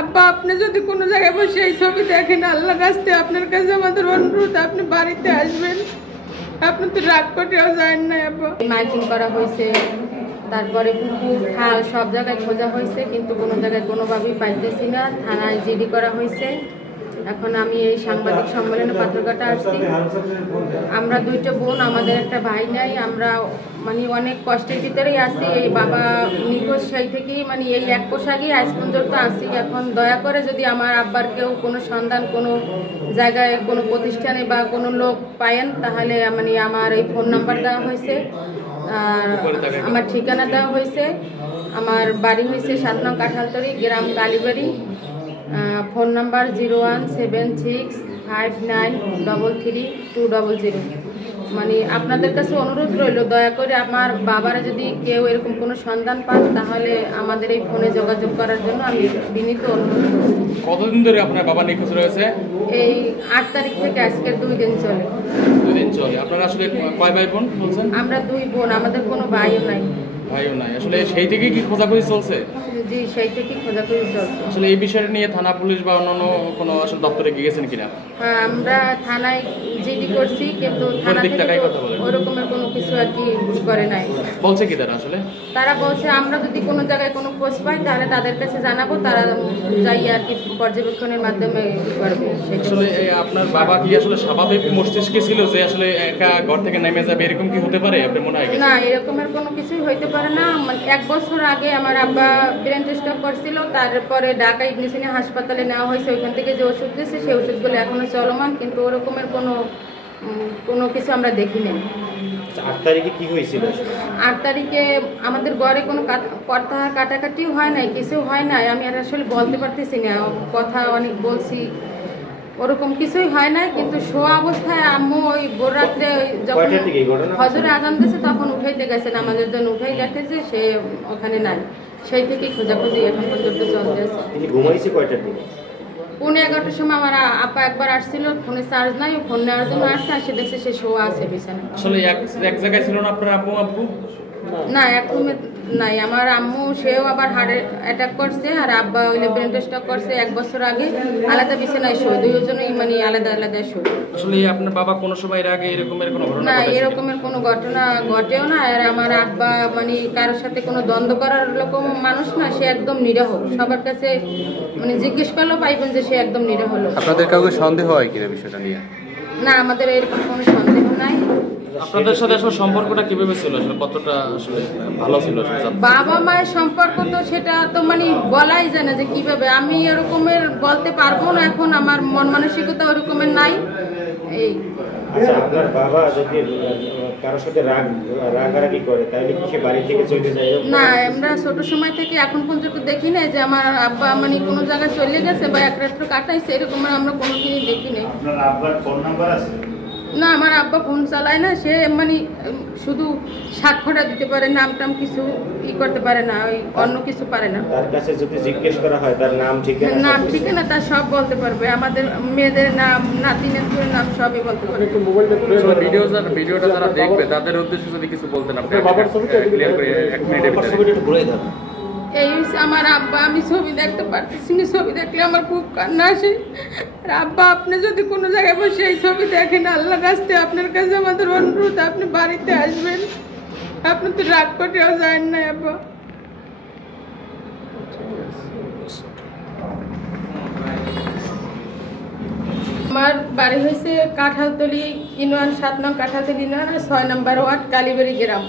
আব্বা আপনি যদি কোনো জায়গায় বসে এই ছবি দেখেন, আল্লাহর রাস্তে আপনার কাছে আমাদের অনুরোধ, আপনি বাড়িতে আসবেন। আপনি তো রাগ করেও যান না। আব্বা মাইকিং করা হয়েছে, তারপরে পুকুর খাল সব জায়গায় খোঁজা হয়েছে, কিন্তু কোনো জায়গায় কোনোভাবেই পাইতেছি না। থানায় জিডি করা হয়েছে। এখন আমি এই সাংবাদিক সম্মেলনে পাথরঘাটা আসছি। আমরা দুইটা বোন, আমাদের একটা ভাই নাই। আমরা মানে অনেক কষ্টের ভিতরেই আছি। এই বাবা নিখোঁজ সেই থেকেই মানে এই এক পোশাকই আজ পর্যন্ত আছি। এখন দয়া করে যদি আমার আব্বার কেউ কোনো সন্ধান কোনো জায়গায় কোনো প্রতিষ্ঠানে বা কোনো লোক পায়েন, তাহলে মানে আমার এই ফোন নাম্বার দেওয়া হয়েছে, আর আমার ঠিকানা দেওয়া হয়েছে। আমার বাড়ি হয়েছে 7 নং কাঁঠালতলী, গ্রাম কালীবাড়ি। Phone number 01765933200। মানে আপনাদের কাছে অনুরোধ রইল, দয়া করে আমার বাবার যদি কেউ এরকম কোনো সন্ধান পান, তাহলে আমাদের এই ফোনে যোগাযোগ করার জন্য আমি বিনীত অনুরোধ করছি। কতদিন ধরে আপনার বাবা নিখোঁজ রয়েছে? এই 8 তারিখ থেকে আজকের 2 দিন চলে। 2 দিন চলে। আপনারা আসলে কয় ভাই বোন বলছেন? আমরা 2 বোন, আমাদের কোনো ভাইও নাই। ভাইও নাই। আসলে সেই থেকেই কি খোঁজাখুঁজি চলছে? জি, সেই থেকেই খোঁজাখুঁজি চলছে। আসলে এই বিষয়টা নিয়ে থানা পুলিশ বা অন্যান্য কোনো আসলে দপ্তরে গিয়েছেন কিনা? হ্যাঁ, আমরা থানায় জিডি করছি, কিন্তু থানা থেকে ওরকমের কোনো কিছু আর কি করে নাই। বলছে কি তারা? আসলে তারা বলছে আমরা যদি কোনো জায়গায় কোনো খোঁজ পাই তাহলে তাদের কাছে জানাবো, তারা যাই আর কি পর্যবেক্ষণের মাধ্যমে করবে। আসলে আপনার বাবা কি আসলে স্বাভাবিক মস্তিষ্কে ছিল যে আসলে একা ঘর থেকে নেমে যাবে, এরকম কি হতে পারে আপনার মনে হয়? না, এরকমের কোনো কিছুই হইতে পারে না। 1 বছর আগে আমার আব্বা ব্রেন স্ট্রোক করছিল, তারপরে ঢাকা ইবনে সিনা হাসপাতালে নেওয়া হয়েছে। ওইখান থেকে যে ওষুধ দিয়েছে সেই ওষুধগুলো এখনো চলমান, কিন্তু ওরকমের কোনো কিছু আমরা দেখি নাই। 8 তারিখে কি হয়েছিল? 8 তারিখে আমাদের ঘরে কোনো কথা কাটাকাটিও হয় নাই, কিছু হয় নাই। আমি আর আসলে বলতে পারতেছি না, কথা অনেক বলছি, ওরকম কিছুই হয় নাই। কিন্তু শোয়া অবস্থায় আম্মু ওই ভোর রাত্রে যখন হজরে আজান দিয়েছে তখন উঠাইতে গেছে, নামাজের জন্য উঠাই গেছে যে সে ওখানে নাই। সেই থেকেই খোঁজাখুঁজি এখন পর্যন্ত চলতে আছে। তিনি ঘুমাইছে কয়টার দিকে? 11:30টার সময় আমার আপা একবার আসছিল, ফোনে চার্জ নাই, ফোন নেওয়ার জন্য আসছে, আর সে দেখছে সে শোয়া আছে বিছানায়। আসলে এক জায়গায় ছিল না আপনার আব্বু? না, এক রুমে নাই। আমার আম্মু সেও আবার হার্ট অ্যাটাক করছে, আর আব্বা ওইলে ব্রেন স্ট্রোক করছে 1 বছর আগে। আলাদা বিছানায় শোয়, দুজনেই মানে আলাদা আলাদা শোয়। আসলে আপনার বাবা কোনো সময় এর আগে এরকমের কোনো ঘটনা? না, এরকমের কোনো ঘটনা ঘটেও না। আর আমার আব্বা মানে কারোর সাথে কোনো দ্বন্দ্ব করার রকম মানুষ না, সে একদম নিরীহ। সবার কাছে মানে জিজ্ঞেস করলেও পাইবেন যে সে একদম নিরীহ লোক। আপনাদের কাউকে সন্দেহ হয় কিনা বিষয়টা নিয়ে? না, আমাদের এরকম কোনো সন্দেহ নাই। আপনাদের সাথে আসলে সম্পর্কটা কিভাবে ছিল? আসলে কতটা আসলে ভালো ছিল? বাবা মায়ের সম্পর্ক তো সেটা তো মানে বলাই যায় না যে কিভাবে। আমি এরকমের বলতে পারবো না, এখন আমার মন মানসিকতা ওরকমের নাই। এই আপনার বাবা যদি কারোর সাথে রাগারাগি করে তাহলে কি সে বাড়ি থেকে চলে যায়? না, আমরা ছোট সময় থেকে এখন পর্যন্ত দেখি না যে আমার আব্বা মানে কোনো জায়গায় চলে গেছে বা এক রাত্র কাটাইছে, এরকম আমরা কোনোদিনই দেখি নাই। আপনার আব্বার ফোন নাম্বার আছে? না, আমার আব্বা ফোন চালায় না। সে মানে শুধু স্বাক্ষরটা দিতে পারে, নাম টাম কিছু করতে পারে না, ওই অন্য কিছু পারে না। তার কাছে যদি জিজ্ঞেস করা হয় তার নাম ঠিকানা তার সব বলতে পারবে। আমাদের মেয়েদের নাম, নাতিনের নাম সবই বলতে পারবে। ভিডিওটা যারা দেখবে তাদের উদ্দেশ্যে যদি কিছু বলতেন আপনি ক্লিয়ার করে 1 মিনিটের ভিতরে। এই হচ্ছে আমার আব্বা। আমি ছবি দেখতে পারতেছি না, ছবি দেখলে আমার খুব কান্না আসে। আব্বা আপনি যদি কোনো জায়গায় বসে এই ছবি দেখেন, আল্লাহর রাস্তে আপনার কাছে আমাদের অনুরোধ, আপনি বাড়িতে আসবেন। আপনি তো রাগ করেও যান না। আব্বা আমার বাড়ি হয়েছে কাঁঠালতলী ইউনিয়ন, 7 নং কাঁঠালতলী ইউনিয়ন, 6 নম্বর ওয়ার্ড, কালীবাড়ি গ্রাম।